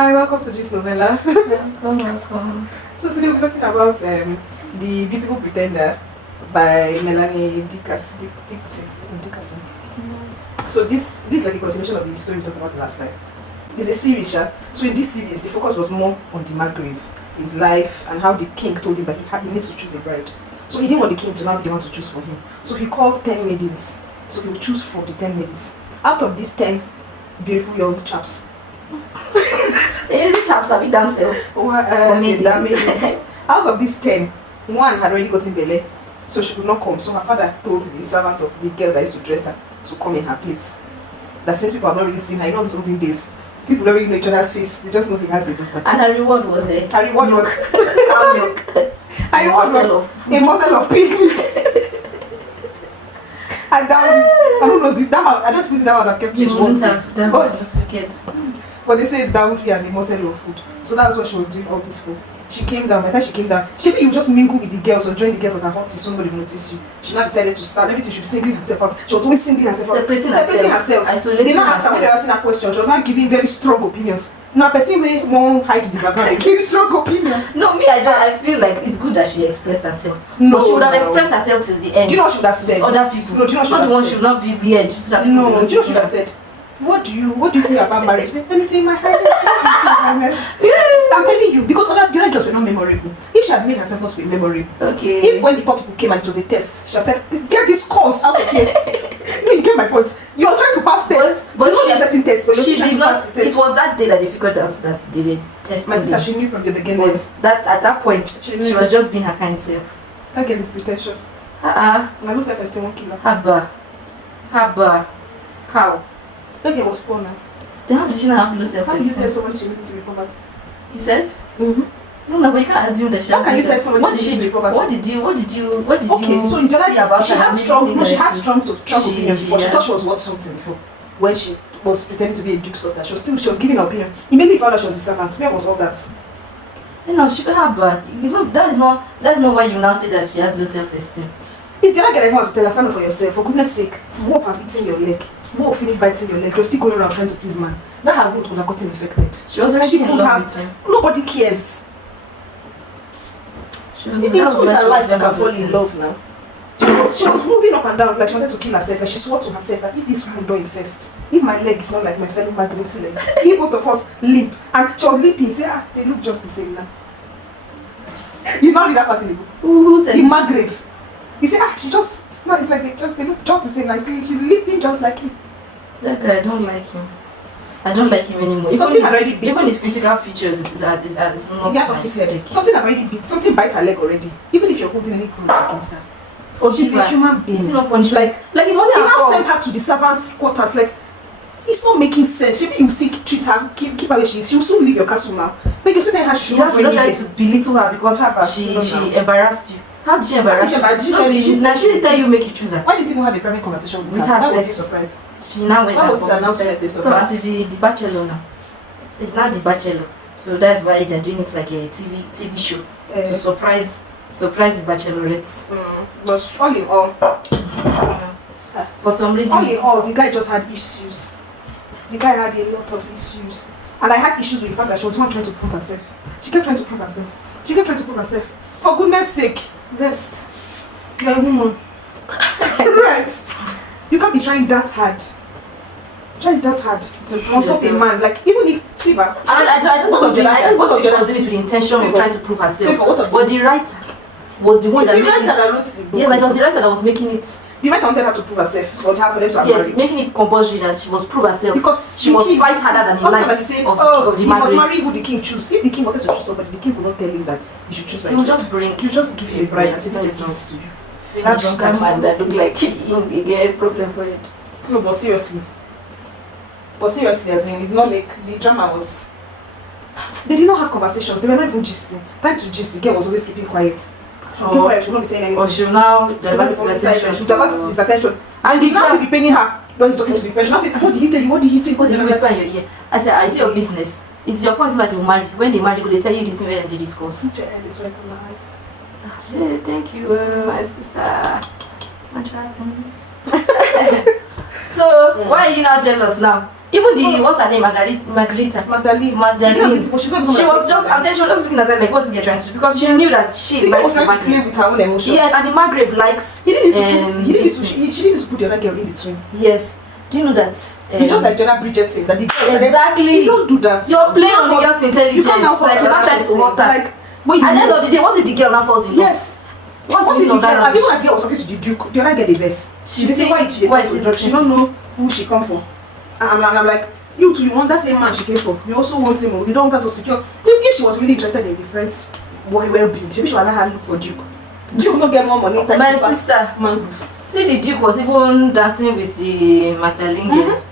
Hi, welcome to this novella. Welcome. So today we're talking about The Beautiful Pretender by Melanie Dickerson. Yes. So this is like a continuation of the story we talked about last time. It's a series, yeah? So in this series, the focus was more on the Margrave, his life, and how the king told him that he needs to choose a bride. So he didn't want the king to now be the one to choose for him. So he called 10 maidens. So he would choose for the 10 maidens. Out of these 10 beautiful young chaps. They usually chaps are big dancers. Maidens. Out of these 10, one had already gotten belay, so she could not come. So her father told the servant of the girl that used to dress her to come in her place. That since people have not really seen her, you know, these olden days, people don't really know each other's face, they just know he has a daughter. And her reward was a Her reward was cow milk. her reward was a morsel of pig meat. And I don't know, I don't think that would have kept You his wouldn't word. have done that wicked. But they say it's dowry and a morsel of food. So that's what she was doing all this for. She came down, by the time she came down, maybe you just mingle with the girls or join the girls at her hot tea, so nobody will notice you. She now decided to start everything. She was singling herself out. She was always singling herself out. Separating herself. Isolating they not ask her when they were asking her question. She was not giving very strong opinions. Now, person may won't hide in the background. They give strong opinion. No, me, I feel like it's good that she expressed herself. No, but she would have expressed herself till the end. Do you know what she would have said? Other people. No, do you know what she would have one said? should not be weird. So that No, do you people know what she see would have said? What do you think about marriage? Anything, my highness. I'm telling you, because the other girls were not memorable. If she had made herself not to be memorable, Okay. if when the poor people came and it was a test, she had said, get these calls out of here. No, you get my point. You're trying to pass tests. But you know you're accepting tests, but you're she still trying did to not. pass the test. It was that day that they figured out that they were testing. My sister, them. she knew from the beginning. But that at that point, She she knew. was just being her kind self. That girl is pretentious. I look self-esteem won't kill her. Haba. How? That girl was poor now. Then how did she not have low How can you tell self-esteem? someone she needs to be poverty? You said? Mm-hmm. No, but you can't assume that she How has can you low tell self- someone What she did needs she to be poverty? What did Okay, you so it's just see about she her had that strong, made you no, she think had that strong opinions before. She yeah. thought she was worth something before. When she was pretending to be a duke's daughter, she was giving her opinion. Immediately found out she was a servant. Where was all that? You know, she have it's not that is not why you now say that she has low self-esteem. It's the other girl that wants to tell her, stand up for yourself. For goodness sake, wolf have eaten your leg. Wolf finish biting your leg. You're still going around trying to please man. That her wound would have gotten infected. She was already in could love have. with him. Nobody cares. She was It's that was always why her she life was that can ever fall in since. love now. She was moving up and down like she wanted to kill herself. Like she swore to herself that if this wound don't infest, if my leg is not like my fellow Margrave's leg, if both of us limp, and she was limping, say they look just the same now. You not read that part in the book. Who said In Margrave. You say it's like they look just the same. Like she's limping just like him. that guy? I don't like him. I don't like him anymore. Something already beat. Even his physical features is not aesthetic. Something already beat. Something bites her leg already. Even if you're holding any grudge against her. Oh, She's a human being. It's not punishment. Like it wasn't he her now fault. sent her to the servants' quarters. Like it's not making sense. Maybe you treat her, keep her where she is. She will soon leave your castle now. Like you're telling her she should You not have go to try anywhere. to belittle her because she embarrassed you. How did she embarrass you? Now she didn't tell you make you choose her. Why didn't you even have a private conversation with her? That was a surprise. She now went What back was his home. announcement? The So surprise. as if the Bachelor now. It's not the Bachelor. So that's why they're doing it like a TV show to surprise the bachelorettes. But all in all, For some reason. all in all, the guy just had issues. The guy had a lot of issues. And I had issues with the fact that she was not trying to prove herself. She kept trying to prove herself. For goodness sake, rest. You're a woman. Rest. You can't be trying that hard. To on top a man. Like, even if, Siva, I don't think she was doing it with the intention of trying to prove herself. But the writer was the one that the made writer it. that wrote the book. Yes, like it was the writer that was making it. The writer wanted her to prove herself for them to have Yes, married. making it compulsory that she must prove herself. Because she must fight harder than the also likes saying, of the he must Margaret. marry who the king choose. If the king wanted to choose somebody, the king would not tell him that he should choose by He will himself. just bring. You just give him a bride and say this is a That gift to you. That drunkard man that look like he get problem for it. No, but seriously, as in, it did not make the drama was. They did not have conversations. They were not even gisting. Time to gist. The girl was always keeping quiet. She would not be saying anything. Or she now divert his attention. And the he's not to be paying her when he's talking to the friend. She now say, what did he tell you? What did he say? What did you whisper in your ear? I said, I see your business. It's your point that you marry. When they marry, they tell you this where they discuss. Yeah, thank you, my sister. Much happens. So why are you now jealous now? Even the what's her name, Margarita. Magdalene. She's not She was just, I'm telling you, she was just looking at her like, what's this girl trying to do? Because she knew that she the girl was likes trying to play with her own emotions. Yes, and the Margaret likes. He didn't need to put, she didn't need to put the other girl in between. Yes. Do you know that? He just like Jenna Bridgerton, that the girl exactly. You don't do that. You're playing on the girl's intelligence. You can't now like you're not trying to hurt her. Like, but you at the end of the day, what if the girl now falls in love? Yes. What if the girl? that? And even as the girl was talking to the Duke, the other girl the best. She say why she talk to George? She don't know who she come for. And I'm like, you too, you want that same man she came for. You also want him. You don't want her to secure. If she was really interested in the friend's well-being, maybe she would allow her look for Duke. Duke no get more money. My sister, see the Duke was even dancing with the Magdalene girl.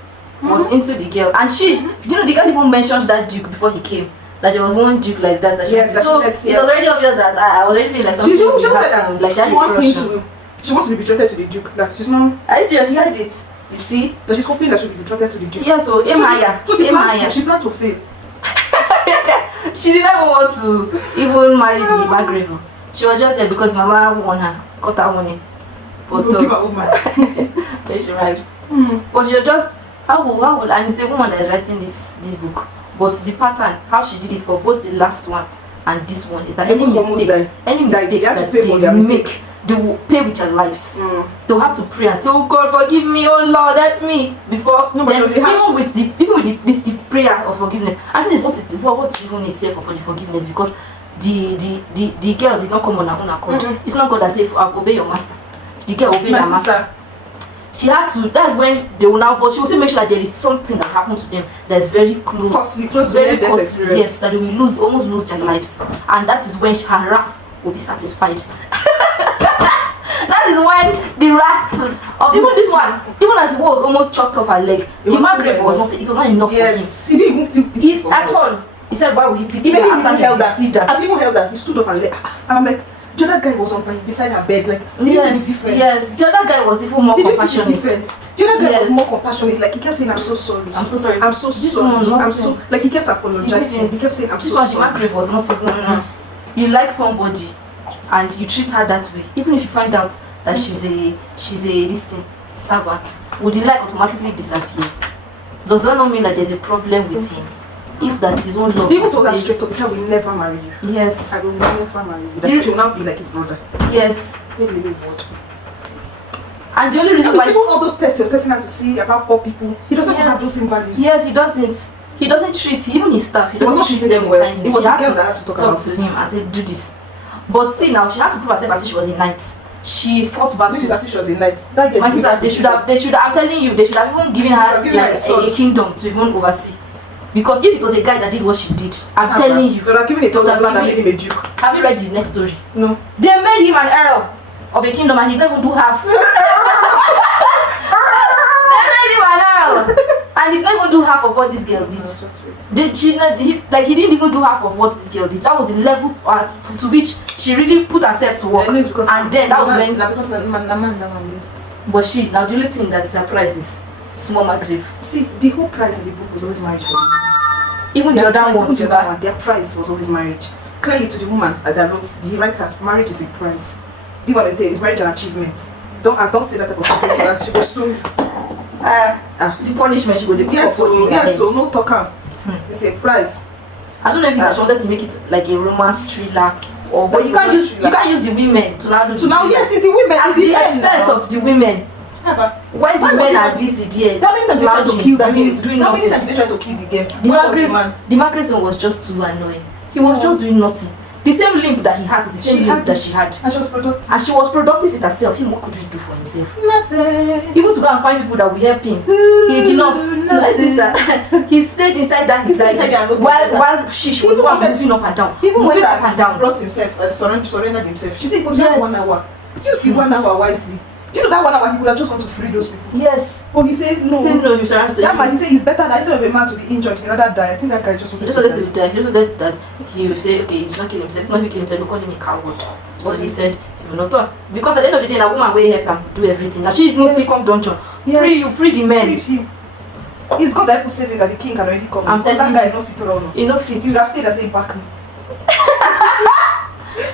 Was into the girl, and she, you know, the girl even mentioned that Duke before he came. That there was one Duke like that. So it's already obvious that I was already feeling like something. She said that like she wants him to. She wants to be betrothed to the Duke. Like she's not. Are you serious? She said it. You see? That she's hoping that she'll be betrothed to the Duke. Yeah. So she planned to fail. She didn't even want to even marry the Margaret. She was just there because Mama won her, got her money. But give her old man. When she married. But you're just. How will and it's a woman that is writing this book, but the pattern how she did it for both the last one and this one is that any mistake that they make, they will pay with their lives. They'll have to pray and say, oh God, forgive me, oh Lord, help me before. No, then, even with the prayer of forgiveness, I think it's what is even itself for the forgiveness, because the girl did not come on her own accord. It's not God that said, obey your master. The girl obeyed her master. She had to, that's when they will now, but she will still make sure that there is something that happened to them that is very close very costly, yes, that they will almost lose their lives. And that is when her wrath will be satisfied. That is when the wrath of even this one, even as it was almost chopped off her leg, the Margaret was not enough for him. Yes, he didn't even feel pity for her. At all. He said, why would he pity her? Even held her. As he even held her, he stood up and and I'm like, the other guy was beside her bed, like, yes, the other guy was even more compassionate. The other guy was more compassionate, like he kept saying, I'm so sorry. I'm so sorry. I'm so sorry. I'm so, like he kept apologizing. He kept saying, I'm so sorry. This one, the Margaret was not even, you like somebody and you treat her that way, even if you find out that she's a servant, would the like automatically disappear? Does that not mean that there's a problem with him? If that his own love. Even told her straight up, he said, I will never marry you. Yes. I will never marry you. That's he will now be like his brother. Yes. Really would. And the only reason why even all those tests you're testing her to see about poor people, he doesn't have those same values. Yes, he doesn't. He doesn't treat even his staff. He doesn't treat them well. It was the girl that had to talk to him and say, do this. But see now, she had to prove herself as if she was a knight. She fought back. This is as if she was a knight. They should have. I'm telling you, they should have even given her like a kingdom to even oversee. Because if it was a guy that did what she did, I'm telling you, they would have given a plot of land and made him a duke. Have you read the next story? No. They made him an earl of a kingdom and he didn't even do half. They made him an earl and he didn't even do half of what this girl did. He didn't even do half of what this girl did. That was the level to which she really put herself to work. And then that was when. But now the only thing that surprised is small Margaret. See, the whole price in the book was always marriage for them. Even the other one, their price was always marriage. Clearly to the woman that wrote, the writer, marriage is a price. Do you want to say is marriage an achievement? Don't say that type of thing so that she goes to the punishment she go dey so no talk. It's a price. I don't know if it's she wanted to make it like a romance thriller or but you can't use the women to now do yes, it's the women at the expense of the women. When the men are this idiot, how many times they try to kill that girl? How many times they try to kill the girl? The Margaretson was just too annoying. He was just doing nothing. The same limp that he has is the same limp that she had. And she was productive. And she was productive with herself. What could he do for himself? Nothing. Even to go and find people that will help him. He did not. My sister. He stayed inside that while she was the one moving up and down. Even when that brought himself, surrendered himself. She said it was just 1 hour. Use the 1 hour wisely. Do you know that 1 hour he would have just want to free those people? Yes. Oh, he said no. He said no, that man, he said it's better that instead of a man to be injured, he'd rather die. I think that guy just wanted to die. He just wanted that he would say, okay, he's not killing himself, not killing himself, we call him a coward. So he said, he will not talk. Because at the end of the day, a woman will help him do everything. Now she is no second dungeon. Yes. Free the men. Freed him. It's God that will save him that the king can already come. I'm telling that guy no fit run. He no fit. He would have stayed as a back.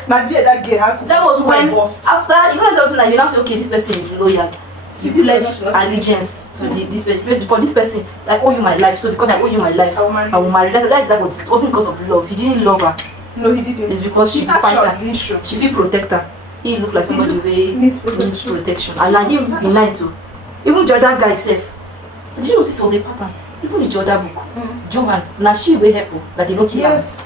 That was when after you know that you now say okay this person is loyal. See, you this pledge allegiance to this person. For this person, I owe you my life. So because I owe you my life, I will marry. That's that was, it wasn't because of love. He didn't love her. No, he didn't. It's because she fight her. Show. She feel protect her. He look like somebody who needs protection. And him in line too. Even Jordan guy self. Did you know this was a pattern? Even the Jordan book. Jordan, now she will help her, that they no kill her. Yes.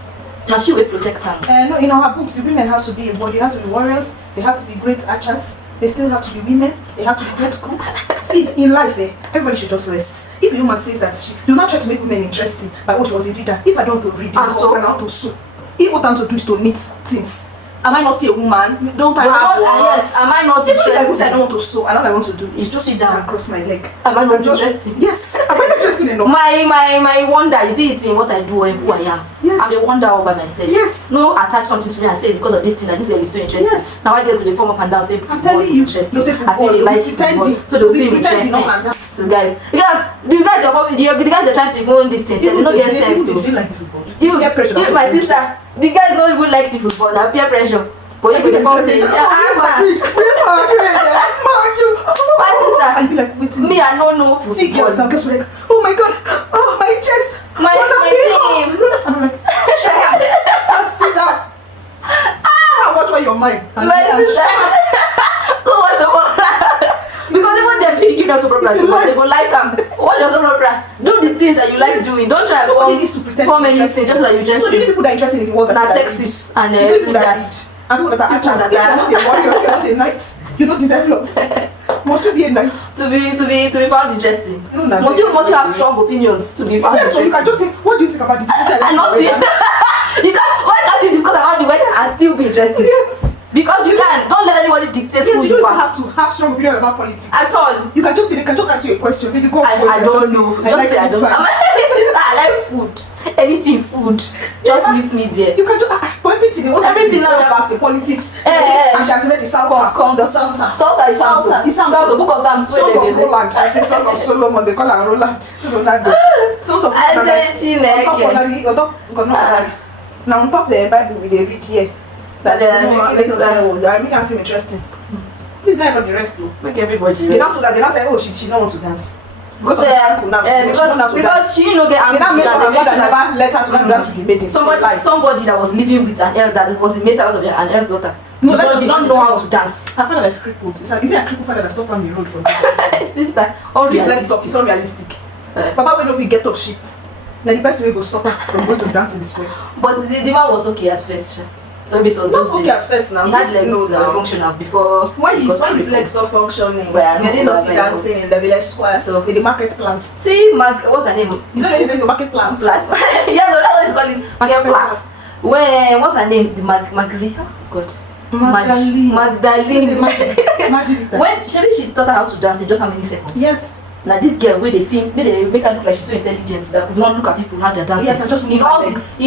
Now she will protect her. No, in her books, the women have to be but they have to be warriors, they have to be great archers, they still have to be women, they have to be great cooks. See, in life, everybody should just rest. If a woman says that do not try to make women interesting by what she was a reader. If I don't want to read, I want to sew. If what I'm to do is to knit things. Am I not still a woman? Don't I have words? Yes, am I not interested? If I say I don't want to sew, and all I want to do is just sit down across my leg. Am I not interesting? Yes. Am I not interesting enough? My wonder is it in what I do or who I am? Yes. I'm a wonder all by myself. Yes. No, attach something to me and say because of this thing that this girl is so interesting. Yes. Now I guess with the form up and down say I'm telling you, interesting. I say they like football. So they'll say interesting. So guys, because the guys are probably the guys are trying to even this thing. They don't get sense. They like the football. Even my sister, the guys don't even like the football. Now peer pressure. But you can say, my sister, and be like, wait, me, I don't know football. See girls now, guess what? Like, oh my god, oh my chest, my team. And I'm like, shut up, and sit down. Watch what your mind. My sister, go watch the because even them, if you give them super opera, they go like watch your super opera. Do the things that you like doing. Don't try to form anything just like you just. So the people that are interested in the world that Texas and that. And people that are actors, you're not a warrior, you're not a knight. You don't deserve love. Must you be a knight? To be found interesting. Must you have strong opinions to be found interesting? Yes, so you can just say, what do you think about the weather? Nothing. Why can't you discuss about the weather and still be interesting? Yes. Because you can. Don't let anybody dictate who you don't have to have strong opinion about politics. At all. You can just say, they can just ask you a question. Then you go. I don't know. Just say I don't know. I like food. Anything food. Just meet me there. You can just for everything. They want everything now about the politics. And she has read the Psalter. The Psalter. Psalter is Psalter. Book of Psalms. Song of Roland. I say Song of Solomon. They call her Roland. Ronaldo. Song of Roland. Now on top the Bible we read here. That make us seem interesting. Please let everybody rest though. Make everybody rest. They now so that they now say, oh, she don't want to dance. Because of the ankle now. Because she no get ankle. They now mention her father never let her to go and dance with the maidens. Somebody that was living with an elder that was the maid out of an elder's daughter. No, did not know how to dance. Her father was crippled. Is it a crippled father that stopped on the road from the sister? It's unrealistic. Papa will not get up shit. Now the person will go stop her from going to dance in the square. But the man was okay at first. So it was not okay at first now. He had legs functional before. When his legs stop functioning, they didn't see dancing in the village square. So in the marketplace. See, what's her name? You don't know the marketplace. Yeah, no, that's what it's called. Marketplace. When what's her name? The Magdalene. God. Magdalene. When she taught her how to dance in just how many seconds? Yes. Like this girl where they sing, where they make her look like she's so intelligent that could not look at people how they're dancing. Yes, and just in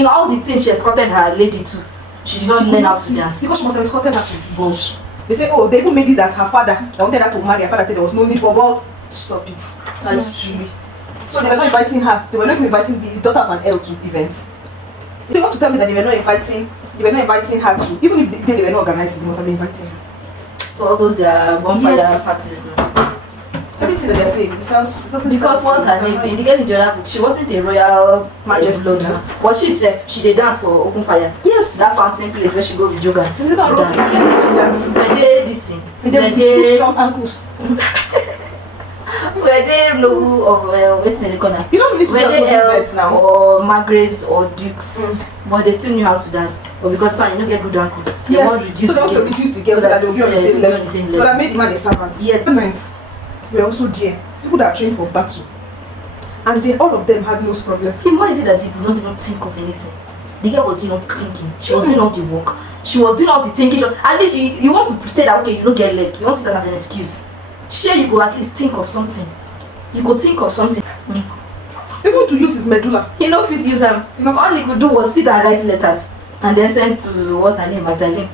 all the things she escorted her lady to. She did not learn how to dance. Because she must have escorted her to balls. They say, oh, they even made it that her father, I wanted her to marry, her father said there was no need for balls. Stop it. That's silly. So they were not inviting her, they were not even inviting the daughter of an L to events. They want to tell me that they were not inviting her to, even if they were not organizing, they must have been inviting her. So all those their bonfire parties now. Everything that they're saying, it doesn't because once her name, the girl in the other book, she wasn't a royal majesty. But she did dance for open fire. Yes. That fountain place where she go with yoga. She dance. Were they this thing? Were they strong ankles? Were they low of what's in the corner? You don't need to were they elves now or margraves or dukes? But they still knew how to dance. But because you don't get good ankle. Yes. So they also reduce the girls so that they'll be on the same level. So that made the man a servant. Yes. Were also there. People that are trained for battle. And all of them had no problem. Why is it that he could not even think of anything? The girl was doing all the thinking. She was doing all the work. She was doing all the thinking. At least you want to say that, okay, you don't get leg. You want to use that as an excuse. Sure, you could at least think of something. You could think of something. Even to use his medulla. He know fit use them. All he could do was sit and write letters. And then send to, what's her name, Magdalene.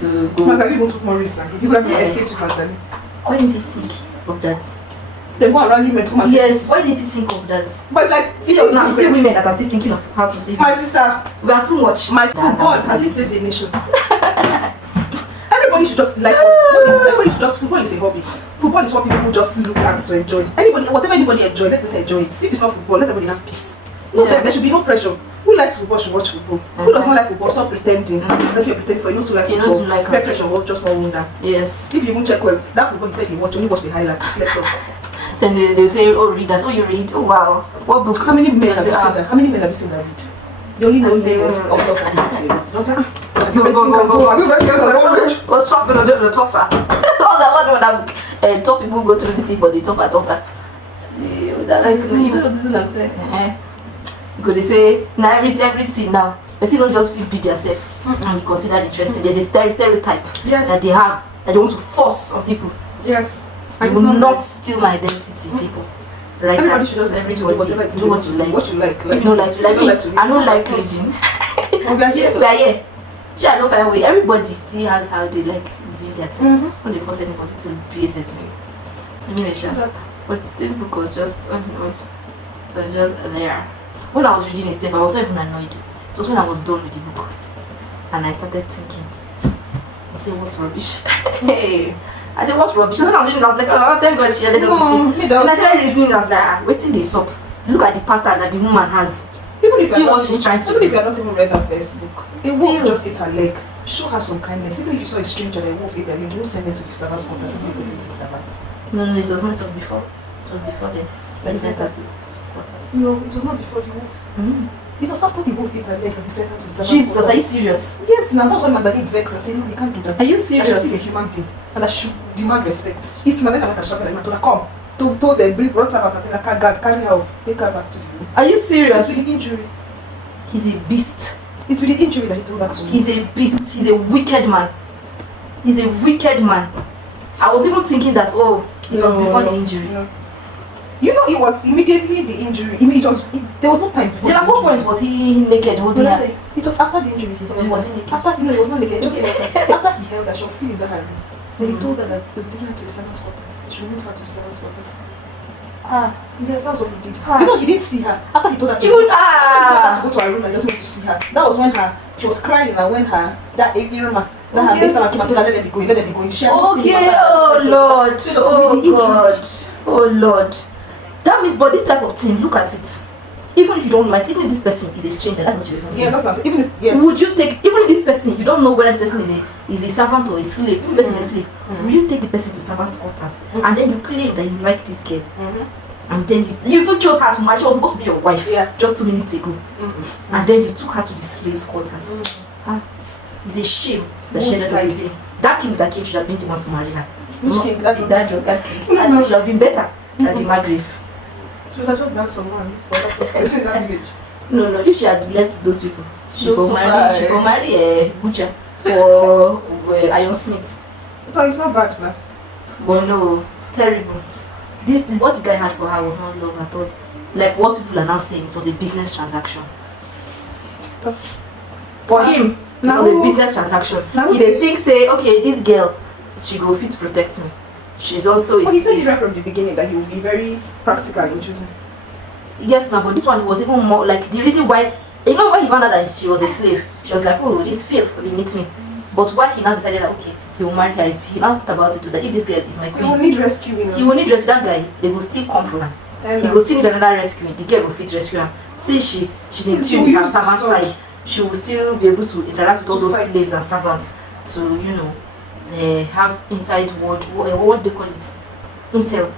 To go. Magdalene even took more risk. He could have escaped to Magdalene. Why didn't he think of that? They go and rally men to come and yes, why did you think of that? But it's like serious now, still women that are still thinking of how to save my sister. We are too much. My God, has he saved the nation? Everybody everybody should just like. Everybody should just football is a hobby. Football is what people who just look at to enjoy. Whatever anybody enjoy, let them enjoy it. If it's not football, let everybody have peace. No, there should be no pressure. Who likes football should watch football. Who does not like football, stop pretending. Because you're pretending for you not to like football. Not to like peer pressure will just fall down. Yes. If you even check well, that football you said you only watch the highlights, he slept off. Then they'll say, oh, readers, oh, you read, oh, wow. What book? How many men have you seen that? How many men have you seen that read? The only known name of lost and books they read. Have you read Tinker? Have you read What's tough and the tougher? All that top people go through the thing, but the tougher. You don't know what I'm saying. Because they say, now everything now. They still don't just beat yourself and be considered interesting. There's a stereotype that they have that they want to force on people. Yes. And will not steal my identity, people. Right? Everybody should do what you like. What you like. If you don't like to read, I don't like reading. We are here. I know fine way. Everybody still has how they like doing their thing. When they force anybody to be a certain way. Anyway, but this book was just, it was just there. When I was reading it, I was not even annoyed. It was when I was done with the book. And I started thinking, I said, what's rubbish? Hey. I said, what's rubbish? When I was reading, I was like, oh, thank God she had it up. And I started reading, I was like, waiting this up. Look at the pattern that the woman has. Even if see what she's trying to do. Even if you are not even read that first book, a wolf just ate her leg. Show her some kindness. Even if you saw a stranger that a wolf ate her leg, you don't send them to the servants' quarters. Even if it's servants. No, it was not. It was before. It was before then. They sent her to quarters. No, it was not before the wolf. It was after the wolf ate her leg and he sent her to the servants' Jesus, quarters. are you serious? Yes, now that's why Madeleine vexed and said, no, you can't do that. Are you serious? I just think a human being. And I should demand respect. If Madeleine went and shouted at him, I told her, come. Told them, brought her back and tell her, God, carry her, take her back to the room. Are you serious? It's with the injury. He's a beast. It's with the injury that he told her to. He's a beast. He's a wicked man. He's a wicked man. I was even thinking that, oh, it was before the injury. No. You know, it was immediately the injury. There was no time before. Then at what point was he naked holding her? It was after the injury. Was he naked? No, he was not naked. Just after he held her, she was still in the room. Then he told her that they would take her to the servants' quarters. They should move her to the servants' quarters. Yes, that was what he did. You know, he didn't see her. After he told her to go to her room and just went to see her. That was when she was crying and when that Irma, that her best came and told her, let them be going. She had seen her. Oh Lord. Oh Lord. That means, but this type of thing, look at it. Even if you don't like, even if this person is a stranger, that's what you even say. Yes, that's what I'm saying. Even if, yes. Would you take, even if this person, you don't know whether this person is a servant or a slave, if the person is a slave, will you take the person to servant's quarters and then you claim that you like this girl? And then you even chose her to marry. She was supposed to be your wife just 2 minutes ago. And then you took her to the slave's quarters. It's a shame that she ended up with him. That king should have been the one to marry her. Which king? That king. That should have been better than the Margrave. She would have just done some money for that person in that village. No, if she had left those people, she would marry a butcher or Iron Smith. It's not bad now. But no, terrible. This what the guy had for her was not love at all. Like what people are now saying, it was a business transaction. For him, it was a business transaction. If they think, say, okay, this girl, she go fit to protect me. She's also he said right from the beginning that he will be very practical in choosing. Yes, but this one was even more like the reason why. You know when he found out that she was a slave, she was like, oh, this filth will meet me. But why he now decided that okay, he will marry her, he now thought about it too, that if this girl is my queen, he will need rescuing. He will need rescue. That guy, they will still come for her. He will still need another rescue. The girl will fit rescue her. See, she's in tune with her servant side. She will still be able to interact with all those slaves and servants to, have inside what they call it, intel.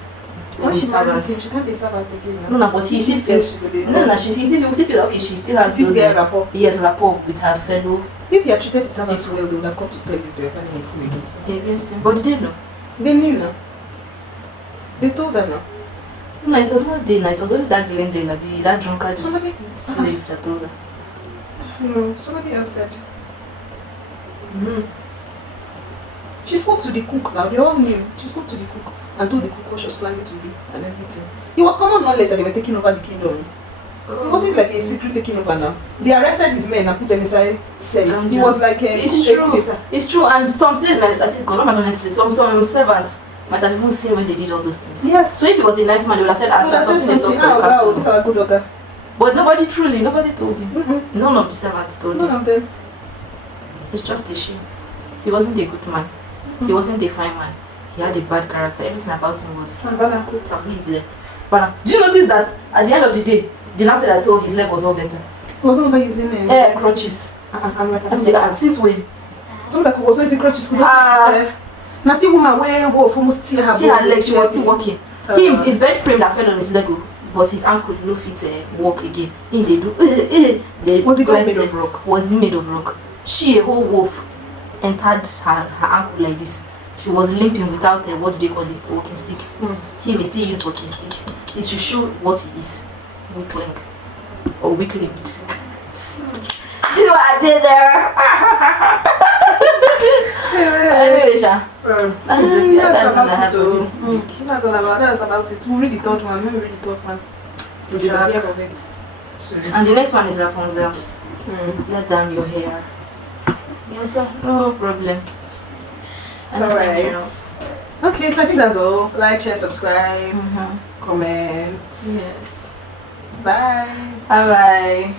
When she marries him, she can't be servant again. No, but she still feels. She still feels okay. She still has those rapport. Yes, rapport with her fellow. If he had treated the servants well, they would have come to tell you they were having a coup against him. But they didn't know. They knew now. They told her now. No, it was not day. It was only that given day. Like that drunkard slave that told her. No, somebody else said. She spoke to the cook now. They all knew. She spoke to the cook and told the cook what she was planning to do and everything. It was common knowledge that they were taking over the kingdom. It wasn't like a secret taking over now. They arrested his men and put them inside cell. He was like a It's true. And some slaves, I said, God, not only slaves, some servants might have even seen when they did all those things. Yes. So if he was a nice man, they would have said, something. Wow, this is a good dogger. But nobody told him. None of the servants told him. None of them. It's just a shame. He wasn't a good man. He wasn't a fine man. He had a bad character. Everything about him was terrible. But do you notice that at the end of the day, the last that saw his leg was all better? He was no longer using crutches. I'm like, Since when? Somebody that was using crutches could not see herself. Now still woman where wolf almost still her leg, she was still walking. Him, his bed frame that fell on his leg, but his ankle no fit walk again. Him they do. Was he made of rock? Was he made of rock? She, a whole wolf, entered her ankle like this. She was limping without what do they call it, walking stick. He may still use walking stick. It should show what he is, weak leg or weak limbed. This is what I did there. Anyway, Sha. That's about it. We read the third one. When we read the third one, we should hear of it. Sorry. And the next one is Rapunzel. Let down your hair. No problem. Alright. Okay, so I think that's all. Like, share, subscribe, comment. Yes. Bye. Bye bye.